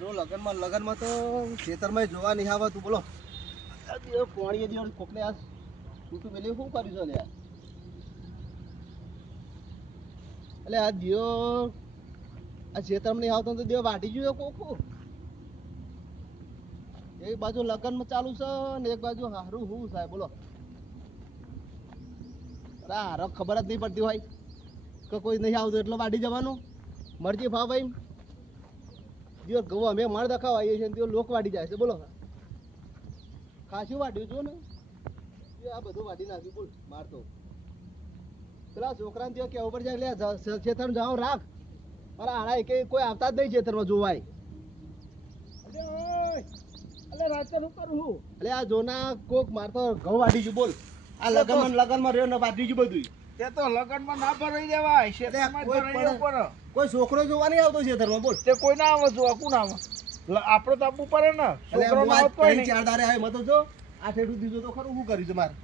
લગનમાં તો ખેતરમાં જોવા નહીં આવે તું બોલો પોણી દિવસ કોકને આ છૂટું પેલી શું કર્યું છે યાર એટલે આ દિયો આ ખેતરમાં નહીં આવતો તો દિયો વાટી ગયો કોકું એક બાજુ લગનમાં ચાલુ છે ને એક બાજુ હારું હું સાહેબ બોલો અરે હારો ખબર જ નહીં પડતી હોય કે કોઈ નહીં આવતું એટલે વાટી જવાનું મરજી ભાવ ભાઈ દિયો ઘઉં અમે માર દખાવા આવીએ છીએ લોક વાટી જાય છે બોલો ખાસું વાટ્યું છું ને આ બધું વાટી નાખ્યું બોલ મારતો પેલા છોકરાને ત્યાં કેવું પર જાય એટલે ખેતર જાઓ રાખ મારા હારા કે કોઈ આવતા જ નહીં ખેતરમાં જોવાય એટલે રાતે શું કરું છું એટલે આ જોના કોક મારતો ઘઉં વાટી છું બોલ આ લગનમાં રહ્યો ને વાટી છું બધું તે તો લગનમાં ના ભરાઈ દેવાય ખેતરમાં ભરાઈ ઉપર કોઈ છોકરો જોવા નહીં આવતો ખેતરમાં બોલ તે કોઈ ના આવે જોવા કોણ આવે આપણે તો આપવું પડે ને છોકરો ના આવતો હોય ચાર દારે આવે મતો જો આ ઠેડું દીધું તો ખરું શું કર્યું છે મારે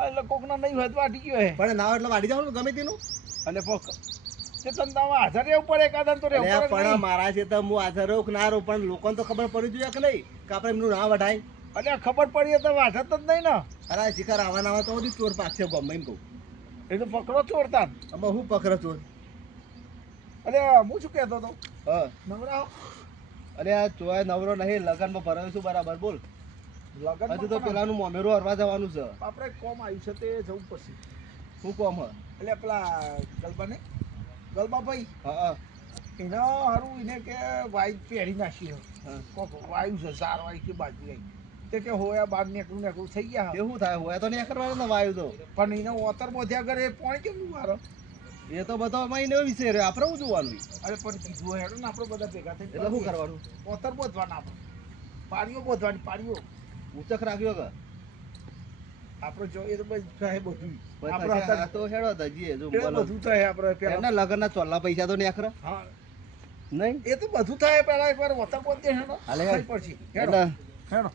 એટલે કોક ના નહીં હોય તો વાટી ગયો હે પણ ના એટલે વાટી જવાનું ગમે તેનું અને પોક તે તને તો હાજર રહેવું પડે એકાદન તો રહેવું પડે પણ મારા છે તો હું હાજર રહું કે ના રહું પણ લોકોને તો ખબર પડી જોઈએ કે નહીં કે આપણે એમનું ના વઢાય એટલે ખબર પડી તો વાઢત જ નહીં ને અરે શિકાર આવવાના આવે તો બધી ચોર પાકશે ગમે એમ કહું એ તો પકડો ચોરતા આમાં હું પકડો ચોર અરે હું શું કહેતો હતો હા નવરા અરે આ ચોય નવરો નહીં લગનમાં ભરાયું છું બરાબર બોલ લગન હજુ તો પેલાનું મોમેરું હરવા જવાનું છે આપણે કોમ આવ્યું છે તે જવું પડશે શું કોમ હ એટલે પેલા ગલબાને ગલબા ભાઈ હા એના હારું એને કે વાઈ પહેરી નાખી કોક વાયુ છે સાર વાય કે બાજુ ગઈ તે કે હોયા બાર નેકળું થઈ ગયા એવું થાય હોય તો નહીં કરવાનું ને વાયુ તો પણ એને ઓતર બોધ્યા કરે પાણી કેમનું મારો એ તો બધો મહિને વિશે રહ્યો આપણે શું જોવાનું અરે પણ કીધું હેડો ને આપણે બધા ભેગા થઈ એટલે શું કરવાનું ઓતર બોધવાના આપણે પાણીઓ બોધવાની પાણીઓ ઉચક રાખ્યો કે આપણે જોઈએ તો બસ થાય બધું આપણે તો હેડો દજીએ જો બધું થાય આપણે પેલા લગનના ચોલ્લા પૈસા તો નહીં આખરા હા નહીં એ તો બધું થાય પેલા એકવાર ઓતર બોધ દે હેડો હાલે પછી હેડો હેડો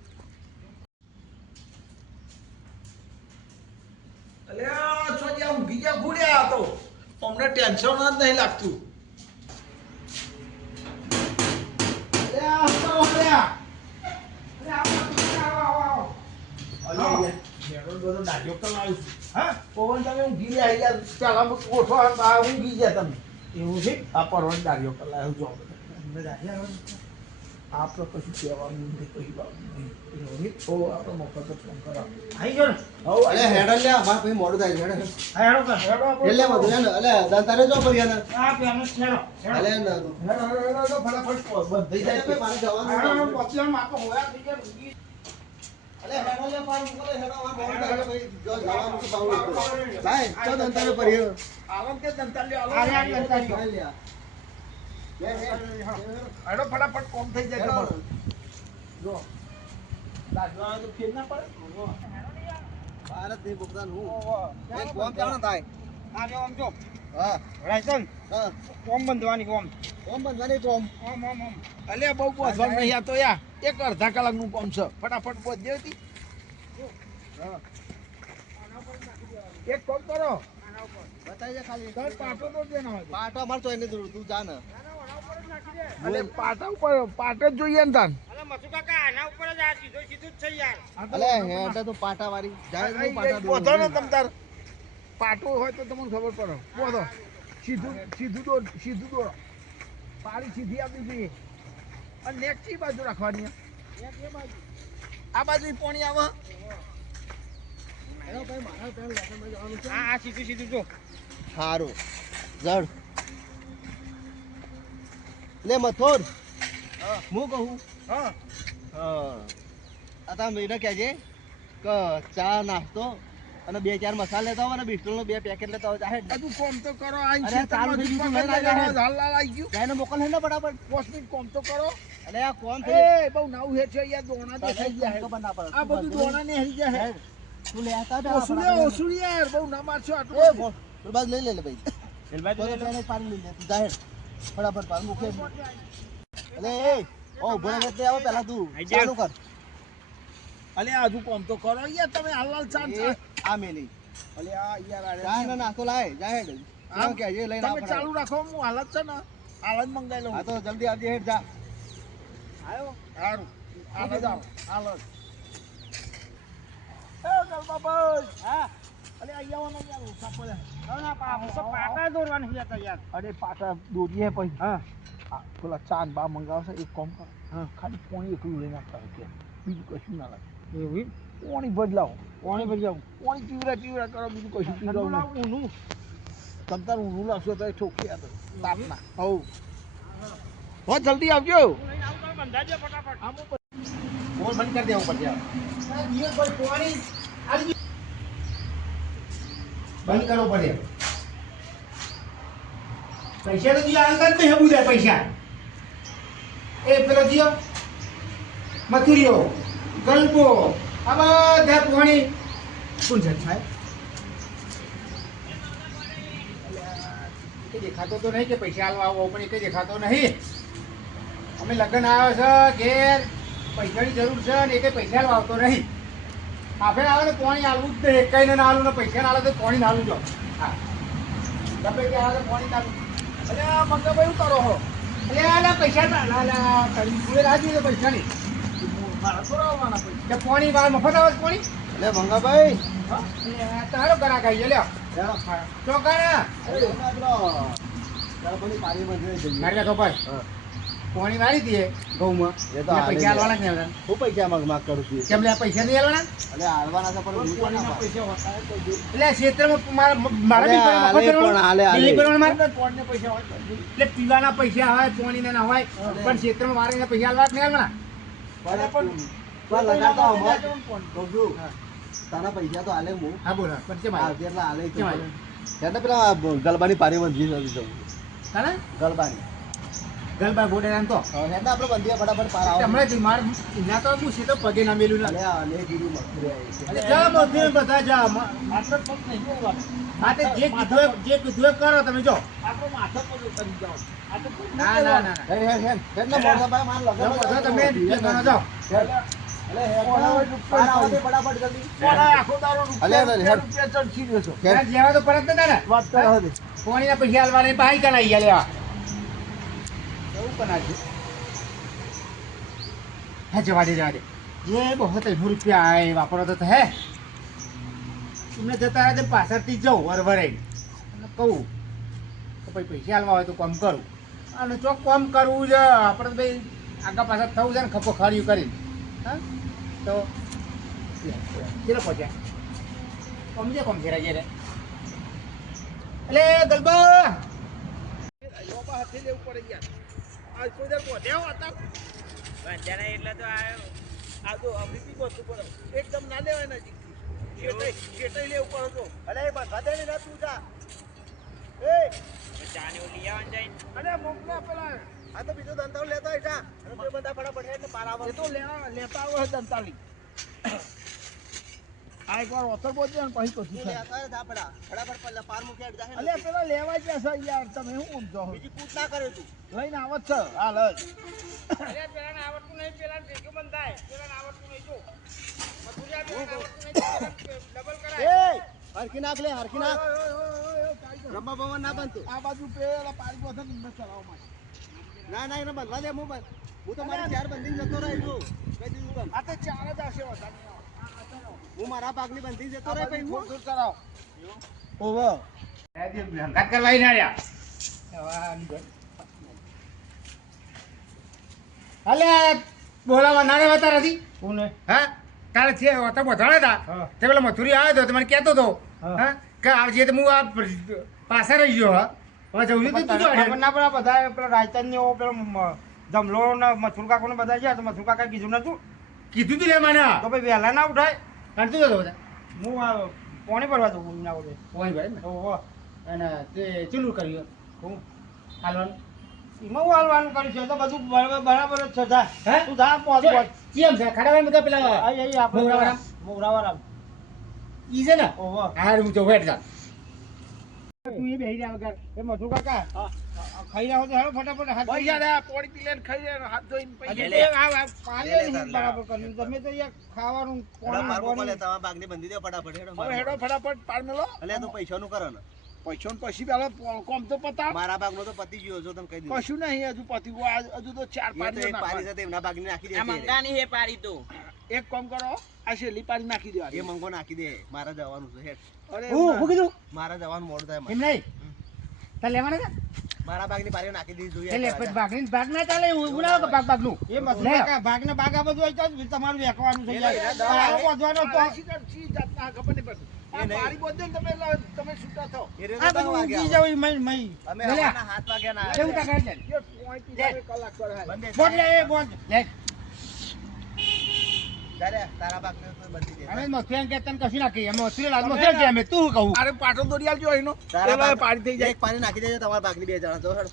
અલ્યા છોડિયા ઊંઘી ગયા ગુડ્યા તો અમને ટેન્શન જ નહીં લાગતું અલ્યા તો અલ્યા પવન તમે ઊંઘી ગયા યાર પેલા ઓઠો ઊંઘી ગયા તમે એવું છે આ પરવન દાડીઓ કલાક જો આપણે કશું કહેવાનું નહીં કઈ વાત નહીં તો આપણે મોકલ તો ફોન કરો આવી ગયો ને હવ અલે હેડલ લે અમાર ભાઈ મોડું થાય હેડે હેડો એટલે બધું ને અલે દંતારે જો પડી ને આ પેમેન્ટ હેડો અલે હેડો ફટાફટ બંધ થઈ જાય મારે જવાનું પછી આમ આપણે હોયા થઈ ગયા અલે હેડો લે પાર મુકો હેડો અમાર મોડું થાય ભાઈ જો જવાનું તો પાઉં ભાઈ તો દંતારે પડી આલમ કે દંતાલ લે આ દંતારે લે હેડો ફટાફટ કોમ થઈ જાય તમારું જો દાદવા તો ફેર ના પડે ભારત ની ભુગતાન હું એક કોમ ચાણ થાય આ જો આમ જો હા રાઈસન હા કોમ બંધવાની કોમ બંધવાની કોમ ઓમ અલે બહુ બોધવા નહીં આ તો યા એક અડધા કલાકનું કોમ છે ફટાફટ બોધ દેતી હા એક કોમ કરો બતાઈ જા ખાલી તાર પાટો તો દેના હોય પાટો અમાર તો એને જરૂર તું જા ને અલે પાટા ઉપર પાટ જ જોઈએ ને તાન અલે મસુ કાકા આના ઉપર જ આ સીધું જ છે યાર અલે હેડે તો પાટા વાળી જાય હું પાટા બોધો ને તમ તાર પાટો હોય તો તમને ખબર પડે બોધો સીધું દોરો પાડી સીધી આપવી જોઈએ અને નેક ચી બાજુ રાખવાની આ બાજુ પાણી આવે એનો ભાઈ મારા પેન લેસનમાં જવાનું છે આ સીધું જો હારું જડ લે મથોર હું કહું હા આ તમે એને કહેજે કે ચા નાસ્તો અને 2-4 મસાલા લેતા હોય ને બિસ્ટોલ નો 2 પેકેટ લેતા હોય જાહેર બધું કોમ તો કરો આઈ અરે છે ચાલુ થઈ ગયું છે, લઈ જા. લાઈ ગયું જાયને મોકલ હે ને ફટાફટ 5 મિનિટ કોમ તો કરો અલે આ કોણ થઈ એ બહુ નાવ હે છે યાર દોણા દેખાઈ ગયા તો બના પર આ બધું દોણા ને હરી ગયા હે તું લે આતા ઓસુલી યાર બહુ ના મારશો એ આટલું બોલ બસ લઈ લે ભાઈ એલબાજ તો તેને પાણી લઈ લે તું જાહેર ફટાફટ પાણી મૂકે અલે એ ઓ ભણે તે આવો પહેલા તું ચાલુ કર અલે આજુ કોમ તો કરો યાર તમે હાલ ચાન એ આ મેલી અલે આ યાર ચા ને નાસ્તો લાય જાહેર આમ કે જે લઈને તમે ચાલુ રાખો હું હાલત છે ને હાલત મંગાઈ લઉં હા તો જલ્દી આવજે હેડ જા આવ્યો સારું આ લઈ જાઓ આ લઈ એ ગલબાભાઈ હા અરે અહીંયા આવો ને યાર ઓછા પડે ના પાટા દોરવાનું છે તૈયાર અરે પાટા દોરીએ પછી હા આ પેલા ચાંદ બા મંગાવશે એક કામ કરો હા ખાલી પાણી એકલું લઈને આવતા હોય કે બીજું કશું ના લાગે એવું પાણી બદલાવો પાણી ભરી જાવ પાણી પીવડા કરો બીજું કશું પીવડાવું નહીં ઊનું તમતાર ઊનું લાવશો તો ઠોકી આ તો તાપના હવ હો જલ્દી આવજો બંધાજો ફટાફટ ફોન બંધ કરી દેવું પડશે બંધ કરવો પડે પૈસા તો જીઓ હાલતા જ નહીં હબુદા પૈસા એ પેલો જીઓ મથુરીઓ ગલ્પો આ બધા પાણી કોણ છે સાહેબ કઈ દેખાતો તો નહીં કે પૈસા હાલવા આવો પણ એ કઈ દેખાતો નહીં અમે લગ્ન આવ્યો છે ઘેર પૈસાની જરૂર છે ને એ કઈ પૈસા હાલવા આવતો નહીં આપણે આવે ને પાણી હાલવું જ નહીં કઈ ને ના હાલું ને પૈસા ના હાલે તો પાણી ના હાલું જો હા તમે ક્યાં આવે પાણી ના હાલું અરે મંગાભાઈ શું કરો હો અરે આલા પૈસા ના ના કરી પૂરે રાખી દે પૈસા ની મારા થોડા આવવાના પૈસા પાણી વાર મફત આવે છે પાણી એટલે મંગાભાઈ તારો કરા ખાઈ લ્યો ચોકાના મારી તો ભાઈ પાણી વાળી દે ઘઉંમાં પૈસા હાલવાના જ નહીં હું પૈસા માગ કરું છું કેમ લે પૈસા નહીં હાલવાના એટલે હાલવાના તો પણ એટલે ક્ષેત્રમાં એટલે પીવાના પૈસા હોય પાણીના ના હોય પણ ક્ષેત્રમાં મારે પૈસા હાલવા નહીં હાલવાના તારા પૈસા તો હાલે હું હા બોલ જેટલા હાલે એટલે પેલા ગલબાની પારી બંધી ગલબાની ગલબા ગોડે નામ તો એટલે આપણે બંધીએ ફટાફટ પાર આવે હમણાં જ માર ના તો હું સીધો પગે ના મેલું ના અલે ગીરી મખરે જા મધ્ય બધા જા આટલો પગ નહીં હોવા આ તે જે કીધું કરો તમે જો આપણો માથો પર કરી જાઓ ના ના ના હે એટલે મોરદા ભાઈ માર લગન બધા તમે જે કરો જાઓ અલે હે પાર આવે ફટાફટ જલ્દી કોના આખો દારો રૂપિયા ચડખી દેજો જેવા તો પરત ના ને વાત કરો હે પાણીના પૈસા હાલવાને બાઈ કરાઈ ગયા લેવા એવું બનાવજો હે જવા દે ये बहुत રૂપિયા આય વાપરો તો હે તમને જતા રહે પાછળથી જાઉં વરવરે અને કહું કે ભાઈ પૈસા હાલવા હોય તો કામ કરું અને ચોક કામ કરવું છે આપણે તો ભાઈ આગા પાછળ થવું છે ને ખપો ખર્યું કરીને હા તો કેટલો પહોંચ્યા સમજે કોમ ફેરા જયારે એટલે ગલબા હાથે લેવું પડે યાર આ કોઈ દર પહોંચ્યા હતા બંધાના એટલે તો આવ્યો આ તો અભી પહોંચવું પડે એકદમ ના લેવાય નજીક કેટલાય લેવું પડે તો અરે બધા દે ને તું જા એ ચાને લઈ આવવાનું જાય અરે મોકલા પેલા આ તો બીજો દંતાળ લેતો હોય જા અને કોઈ બધા ફટાફટ એટલે પાર આવે એ તો લેતા આવે દંતાળી આ એકવાર ઓથર બોલજે ને પછી કશું થાય ફટાફટ પાર મૂક્યા જાય અલે પેલા લેવા ગયા છે યાર તમે શું સમજો બીજી કૂટ ના કરે તું લઈને આવત છે હાલ જ અરે પેલાને આવડતું નહીં પેલાને ભેગું બંધાય પેલાને આવડતું નહીં જો મથુરિયા પેલાને આવડતું નહીં ડબલ કરાય એ હરખી નાખ લે હરખી નાખ રમવા બમવા ના બનતું આ બાજુ પેલા પારી બોથે ને ચલાવવા માટે ના ના એને બંધવા દે હું તો મારી ચાર બંધી જતો રહી છું કઈ દીધું બંધ આ તો ચાર જ હશે વધારે હું મારા પાકની બંધી જતો રહી ભાઈ હું થોડું ચલાવ ઓહો હંગાત કરવાય ના રહ્યા અલે બોલાવા નાને બતા નથી કોને હા તારે છે તો બધાણા હતા હા. તે પેલા મથુરી આવ્યો હતો મને કહેતો હતો હા. હા કે આવજે તો હું આ પાછા રહી ગયો હા હવે જવું હતું તું ખબર ના પડે બધા પેલા રાજસ્થાન ને પેલો જમલો ને મથુર કાકો ને બધા ગયા તો મથુર કાકા કીધું નતું કીધું તું લે મને તો ભાઈ વહેલા ના ઉઠાય કાઢતું હતો બધા હું આ પોણી ભરવા દઉં ના ઉઠે ઓય ભાઈ ને ઓહો અને તે ચેલું કર્યું હું હાલવાનું એમાં હું હાલવાનું કર્યું છે તો બધું બરાબર જ છે જા હે? તું જા પહોંચ પહોંચ કેમ છે ખાડા બધા પેલા આઈ આઈ આપણે મોગરાવાળા? મોગરાવાળા ઈ છે ને ઓહો હાર હું તો વેટ જા તું એ બેહી રહ્યા વગર એ મથુર કાકા ખાઈ રહ્યા તો હેડો ફટાફટ હાથ ધોઈ પૈસા દે પોણી પી લે ખાઈ લે હાથ ધોઈને પૈસા લે પાણી નહીં બરાબર કર્યું તમે તો યાર ખાવાનું પાર પાણી મૂકો લે તમારા પાકની બંધી દે ફટાફટ હેડો હવે હેડો ફટાફટ પાર મેલો અલે તું પૈસાનું કરો ને પૈસો ને પછી પેલો કોમ તો પતાવ. મારા ભાગનો તો પતી ગયો છો તમે કહી દીધું. કશું નહીં હજુ પતી ગયું. હજુ તો 4 એ તો પાડી એક પારી સાથે એમના ભાગની નાખી દે આ મંગાની હે પાડી તો એક કામ કરો, આ છેલ્લી પાડી નાખી દો. એ મંગો નાખી દે. મારે જવાનું છે હેડ. અરે હું કીધું મારે જવાનું મોડું થાય એમ મારે. નહીં તાર લેવાના છે મારા ભાગની પારીઓ નાખી દીધી જોઈએ. એટલે પછી ભાગ ના ચાલે એવું બનાવો કે ભાગનું એ મથુરા ભાગને ભાગ આ બધું હોય તો તમારું વેકવાનું થઈ જાય. આ બોધવાનો તો ચી જાતના ખબર નહીં પડતી. આ પાડી બોધે ને તમે છૂટા થાઓ. એ રે આ તો બધું વાગ્યા. ઊંઘી જાવ ઈ મઈ. અમે લે. હવાના 7 વાગ્યા ના કેવું આવ્યા. તા કરે છે એ પોઈન્ટ ઈ કલાક કરે હાલ. બંધ બોલ લે એ બોલ લે તારે તારા ભાગને તો બંધી દે. અમે મથુરા કે તને કશું નાખી અમે મથુરા લાલ મથુરા કે અમે તું કહું અરે પાટો દોરી આલજો એનો. તારા એલો ભાગ- પાડી થઈ જાય. એક પારી નાખી દેજો તમારા ભાગની 2 જણા તો હેડો.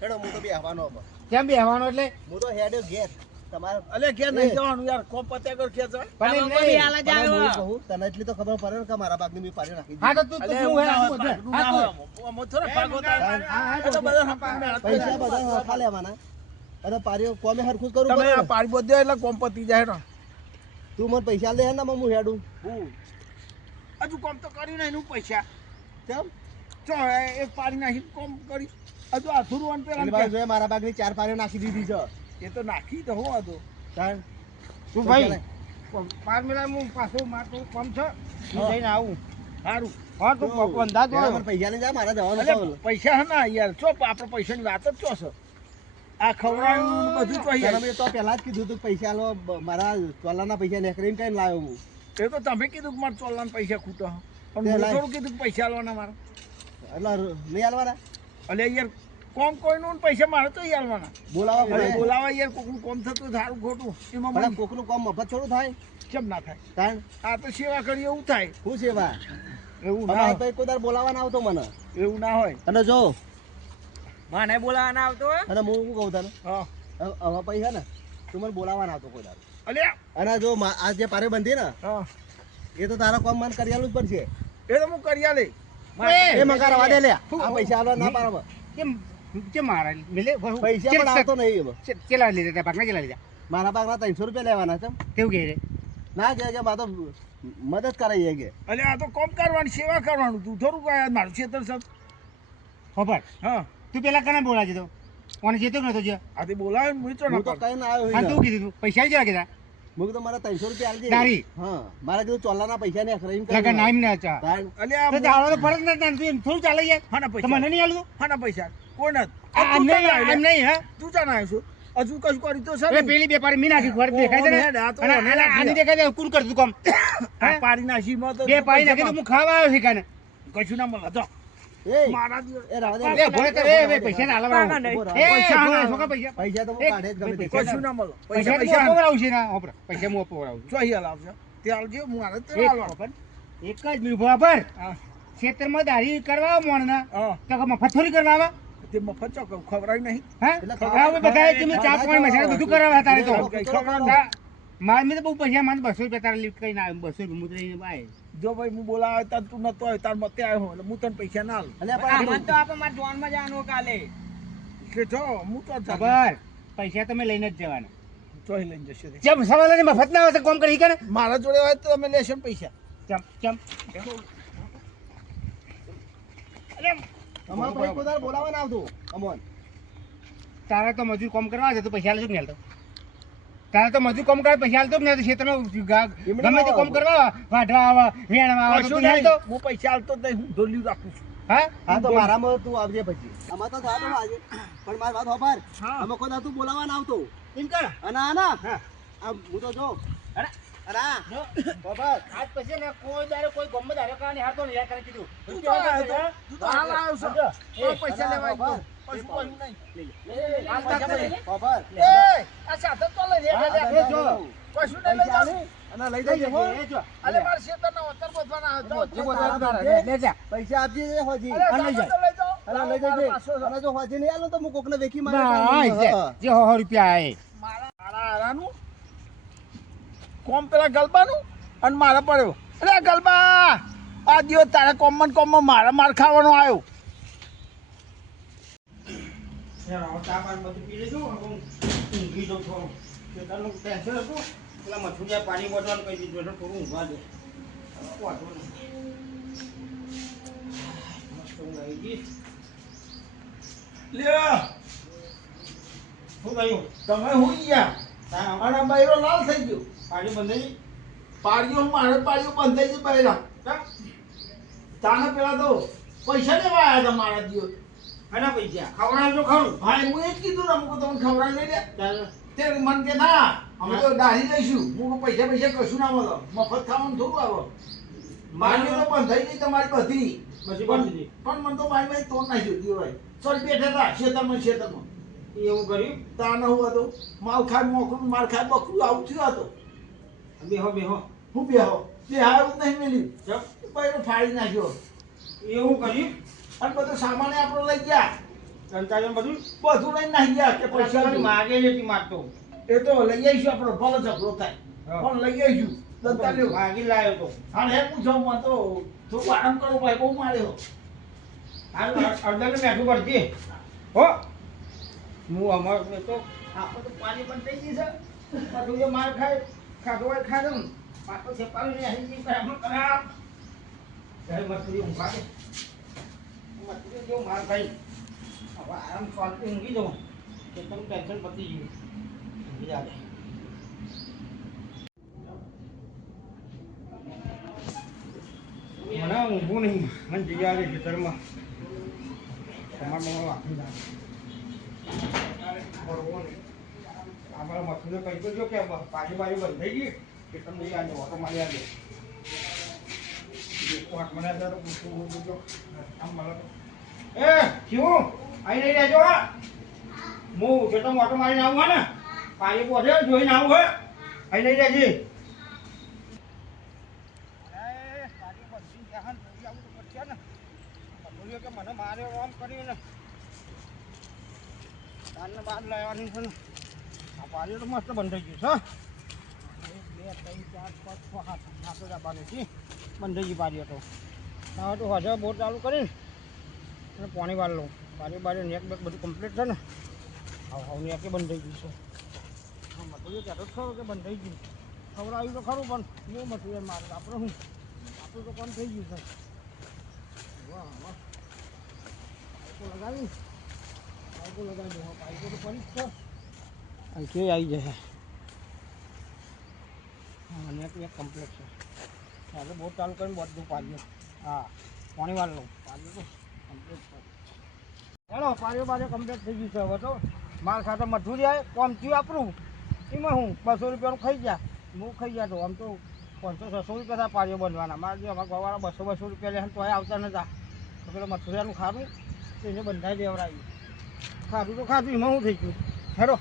હેડો હું તો બેહવાનો હવે. કેમ બેહવાનો એટલે હું તો હેડ્યો ઘેર. તમારે અલે કે નહીં જવાનું યાર કોમ પત્યા કર કે જાય. પણ એમ મંગો બી નહીં. હાલ જ પણ હું આવ્યો કહું તને એટલી તો ખબર પડે ને કે મારા ભાગની મેં પારીઓ નાખી હા દીધી. તો તું અલે શું એવું હે ના આ હોય, બધું? પાટલું હા, ના તું. હોય. આમાં થોડા ભાગો થાય. હા, એ તો બધા હંપાને હાથ પૈસા જાય. બધા હરખા લેવાના અને પારીઓ કોમે હરખું જ કરવું તમે પડે આ ને. પાડી બોધ્યો એટલે કોમ પતી જાય ને. તું મને પૈસા દે ને હું હેડું. હજુ કોમ તો કર્યું નહીં એનું પૈસા. કેમ? ચો એક પાડી નાખી કોમ કરી. હજુ આથુરું અને એટલે પેલા ભાઈ મારા ભાગની 4 પારીઓ નાખી દીધી છે. એ તો નાખી તો હું હતો. તાણ. તું ભાઈ પાર મેલા હું પાછું મારું કામ છે હું હા. જઈને આવું સારું. હા તું બંધા પેલા તો મને પૈસા નહીં જાય મારે જવાનું અલે છે. પૈસા હે ના યાર ચો આપણે પૈસાની વાત જ ચો છે. આ ખવડાવવાનું બધું તો તને યાર. મેં તો પહેલા જ કીધું તું કે પૈસા આલો મારા ચોલાના પૈસા નેકરીને કઈ લાવ્યો હું. એ તો તમે કીધું કે મારે ચોલાના પૈસા ખૂટો. પણ તે મેં લાય. થોડું કીધું કે પૈસા આલવાના મારે. એટલે નહીં આલવાના. અલે યાર કોમ કોઈનું ને પૈસા મારે તો યાર આલવાના. બોલાવા અરે પડે. બોલાવા યાર કોકનું કોમ થતું સારું ખોટું એમાં પણ મને કોકનું કામ મફત થોડું થાય. કેમ ના થાય. તાણ. આ તો સેવા કરી એવું થાય. શું સેવા? એવું ના અમારે હોય. તો કોઈ દાડો બોલાવા ના આવતો મને. એવું ના હોય. અને જો મને બોલાવાના આવતો અને હું શું કહું તને હા. હવે પૈસા ને તું મને બોલાવા ના આવતો કોઈ દાડો. અલ્યા અને જો આ જે પારે બંધી ને હા. એ તો તારા કામ મને કરી આલવું જ પડશે. એ તો હું કરી આલે. એ મગારવા દે લે. આ પૈસા આલવા ના પાડો. કેમ મારા મિલે પૈસા પણ આવતો નહીં હવે. ચેલા લીધા ભાગના ચેલા લીધા મારા ભાગના 300 રૂપિયા લેવાના છે. કેવું કહે છે ના કે મારે તો મદદ કરાઈએ કે. અલે આ તો કોમ કરવાની સેવા કરવાનું તું થોડું કઈ મારું ક્ષેત્ર છે. ખબર હા. તું પેલા કને બોલા છે તો કોને જેતો નતો જે આથી બોલાવે ને હું તો ના હું તો પાડું. કઈ ના આવ્યો હા હોય તું ને. કીધું તું પૈસા જેવા કીધા મું કીધું મારા 300 રૂપિયા આલજે. તારી? હા મારે કીધું ચોલાના પૈસા ને ખરીને લગન નાઈમ ને ચા અલ્યા તો જાળો તો પડે જ ને તું થોડું ચાલે યાર હાના તો પૈસા મને નહીં આલું હાના પૈસા કોઈ નથી. આ નહીં નહીં હા તું ચાલ આવ્યો છું. હજુ કશું કરી તો એ છે પેલી બે પારી મી નાખી ખબર દેખાય છે ઓહો, ને આ તો અને ઓહો, આની દેખાય છે કુલ કરતું કામ પાડી નાખી માં તો બે પારી નાખી તો હું ખાવા આવ્યો શીખાને કશું ના મળે જો એ મારા દિવસ એ રાવા દે. લે ભોળે તો એ બે પૈસા ના આલવા ના, નહીં. એ પૈસા ભોળે ના. છોકરા પૈસા પૈસા તો હું એક- કાઢે જ ગમે તે. કશું ના મળે પૈસા પૈસા તો હું પૈસા અપવડાવું છે ના ઓપરા પૈસા હું અપવડાવું છું જો અહીંયા લાવશે તે આવજે મારે તે એક આલવાનું. એક જ મિનિટ ઉભા પર હા. ખેતરમાં દાઢી કરવા મોણના હા. તો કે મફત થોડી કરવા આવે તે મફત ચોક ખવડાવી નહીં. હા એટલે ખવડાવે બધા તમે ચા પાણી મસાલા બધું કરાવે તારે તો કઈ ખવડાવવાનું. હા. મારે મેં તો બહુ પૈસા મને 200 રૂપિયા તારે લીટ કરીને આવે 200 રૂપિયા મુદ્રા લઈને આય જો ભાઈ હું બોલાવે તાર તું નતો આવ્યો તાર મતે આવ્યો એટલે હું તને પૈસા ના આલું. અલ્યા આ પણ મન તો આપણે મારા જોનમાં જવાનું કાલે કે જો હું તો ચાલે. ખબર પૈસા તમે લઈને જ જવાના ચોઈ લઈને જશે તે. જેમ સવાલ મફત ના આવે તો કોમ કરી કે ને મારા જોડે હોય તો તમે લેશો ને પૈસા. ચમ અમારો ભાઈ કોઈ દાડો બોલાવા ના આવતો અમોન. તારે તો મજૂર કામ કરવા છે તો પૈસા આલજો કે નહીં આલતો તારે તો મજૂર કામ કરે પૈસા આલતો કે નહીં ક્ષેત્રમાં ગમે તે કામ કરવા વાઢવા આવે વેણવા આવે તો કશું તું નહીં આલતો નહીં. હું પૈસા આલતો જ નહીં હું ઢોલ્યું રાખું છું. હા હા તો મારામાં તું આવજે પછી. આમાં તો થવાનું આજે પણ મારી વાત હોભાર. હા. અમે કોઈ દાડો તું બોલાવા ના આવતો. એમ કર અને આ ના હા આ હું તો જો અરે અરે આ જો હોભાર. આજ પછી ને કોઈ દાડે કોઈ ગમે દાડે કાને હારતો નહીં યાર કરે કીધું તું તો આવ્યો તો. તું તો હાલ આવ્યો છો. સમજો. કોઈ પૈસા અરે, લેવા હોભાર. કશું કોઈ નહીં. હાલ પૈસા તારે. લઈ. હોભાર. એ આ સાથે તો લઈ લે, લે, લે. આ જો. કશું નહીં લઈ પૈસા જાઉં. આલે અને લઈ લઈ જજે હો. જજે, એ જો. અલે મારા શેતરના વતર બધવાના હતો. જે બધા લે, લે જા. પૈસા આપજે હોજી. અલે આ લઈ જાઓ તો લઈ જાઓ. અરે લઈ મારા જજે. પાછો છે. અને જો હોજી નહીં આલો તો હું કોકને વેકી ના, મારે. જે 100 રૂપિયા આય મારા હારાનું કોમ પેલા ગલબાનું અને મારા પડ્યો. અરે ગલબા આ દિવસ તારા કોમમાં મારા માર ખાવાનો આવ્યો. પાણી બોટવાનું કહી દીધું એટલે થોડું ઊંઘવા દે વાંધો નહીં. મસ્ત ઊંઘ લ્યો શું થયું તમે હું ગયા અને બૈરો લાલ થઈ ગયો પાણી બંધ થઈ પાડ્યો મારે પાડ્યો બંધ થઈ ગયું બૈરા તાને પેલા તો પૈસા લેવા આવ્યા હતા મારા દિયો અને પૈસા ખવડાવજો ખરું હા હું એ જ કીધું ને હું તમને ખવડાવી લઈ લે ચાલ તે મન કે ના અમે તો દાઢી લઈશું હું પૈસા કશું ના મળે મફત ખાવાનું થોડું આવે મારી તો બંધ થઈ ગઈ તમારી બધી પછી બંધ થઈ પણ મને તો મારી ભાઈ તોડ નાખ્યું દિયોભાઈ સોરી બેઠા હતા ખેતરમાં એવું કર્યું તાને હું હતો માલ ખાય મોકરું માલ ખાય બકરું આવું થયું હતો બેહો બેહો હું બેહો તે હારું જ નહીં મેલ્યું ચમ બૈરો ફાડી નાખ્યો એવું કર્યું અને બધો સામાન આપણો લઈ ગયા સંતાજો બધું બધું લઈને નાખી ગયા કે પૈસા પૈસા દો. માગે નથી માગતો એ તો લઈ આવીશું આપણો ભલો ઝઘડો થાય હા. પણ લઈ આવીશું દત્તા લ્યો માગી લાવ્યો તો હા હે પૂછો મને તો થોડું આરામ કરો ભાઈ બહુ માર્યો હાલ અડધા મેઠું કરજે હો હું અમાર તો આપણે તો પાણી બંધ થઈ ગઈ છે બધું જે માર ખાય ખાધો હોય ખાધો ને પાછો છેપાવી ને આવી ગઈ બરાબર ખરાબ ત્યારે મસ્તી ઊંઘા દે મસ્તી જો માર ખાઈ હવે આરામ શાંતિ ઊંઘી જાઉં કે તમે ટેન્શન પતી ગયું ઊંઘી જાજે મને ઊંઘું નહીં મને જઈ આવે ખેતરમાં તમારે વાપરી જાય અમારા મથુને કહી તો જો કે પાછી બાજુ બંધ થઈ ગઈ કે તમને આજે ઓટો મારી આજે મને તો પૂછવું આમ મળે એ શું અહીં નહીં રહેજો હું ખેતરમાં ઓટો મારીને આવું ને પાણી પહોંચે જોઈને આવું હે અહીં નહીં રહેજે મને માર્યો આમ કર્યું ને કાનને બહાર લાવવાની છે ને આ પાણી તો મસ્ત બંધ થઈ ગયું છે 2 3 4 5 6 7 દાબાની છે બંધ થઈ ગઈ પાણી તો હવે તો હજાર બોર ચાલુ કરીને અને પાણી વાળ લઉં પાણી બારી નેક બેક બધું કમ્પ્લીટ છે ને હવે નેકે બંધ થઈ ગયું છે મટીરિયલ કહેતો ખરો કે બંધ થઈ ગયું ખબર આવ્યું તો ખરું પણ એવું મટીરિયલ મારે આપણે શું આપણું તો કામ થઈ ગયું છે વાહ વાહ પાઇપો લગાવી પાઇપો લગાવી દો પાઇપો તો પડી જ છે અહીંથી આવી જશે હા નેટ એક કમ્પ્લીટ છે ચાલો બોટ ચાલુ કરીને બધું પાડ્યું હા પાણી વાર લઉં પાડ્યું તો કમ્પ્લીટ છે ચાલો પાડ્યો બાજુ કમ્પ્લીટ થઈ ગયું છે હવે તો માલ સાથે મજૂરી આવે કોમ થયું આપણું એમાં હું 200 રૂપિયાનું ખાઈ ગયા હું ખાઈ ગયા તો આમ તો 500 600 રૂપિયા પાડ્યો બનવાના મારે જે અમારા ગવાળા 200 રૂપિયા લે તો આવતા નતા તો પેલો મથુરિયાનું ખારું એને બંધાઈ દેવડાવ્યું ખાધું તો ખાધું એમાં શું થઈ ગયું હેડો